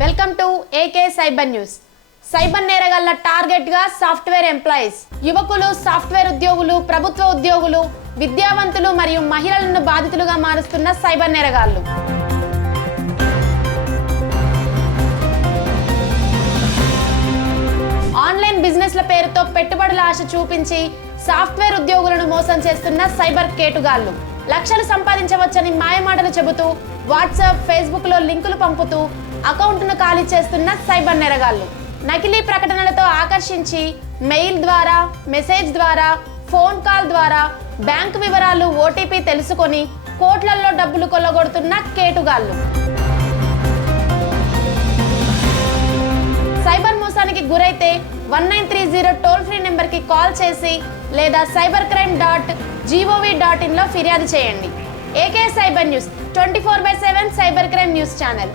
Welcome to AK cyber news. Cyber నేరగాళ్ల target గా software employees, యువకులు, సాఫ్ట్వేర్ ఉద్యోగులు, ప్రభుత్వ ఉద్యోగులు, విద్యావంతులు మరియు మహిళలను బాధితులుగా మారుస్తున్న సైబర్ నేరగాళ్లు. ఆన్లైన్ బిజినెస్ల పేరుతో పెట్టుబడుల ఆశ చూపించి సాఫ్ట్వేర్ ఉద్యోగులను మోసం చేస్తున్న సైబర్ కేటుగాళ్లు. లక్షలు సంపాదించవచ్చని మాయమాటలు చెబుతూ వాట్సాప్, ఫేస్బుక్ లో లింకులు పంపుతూ అకౌంట్ను ఖాళీ చేస్తున్న సైబర్ నేరగాళ్లు. నకిలీ ప్రకటనలతో ఆకర్షించి మెయిల్ ద్వారా, మెసేజ్ ద్వారా, ఫోన్ కాల్ ద్వారా బ్యాంకు వివరాలు, ఓటీపీ తెలుసుకొని కోట్లల్లో డబ్బులు కొల్లగొడుతున్న కేటుగాళ్లు. సైబర్ మోసానికి గురైతే 1930 టోల్ ఫ్రీ నెంబర్కి కాల్ చేసి లేదా cybercrime.gov.in లో ఫిర్యాదు చేయండి. AK cyber news 24/7 cyber crime news channel.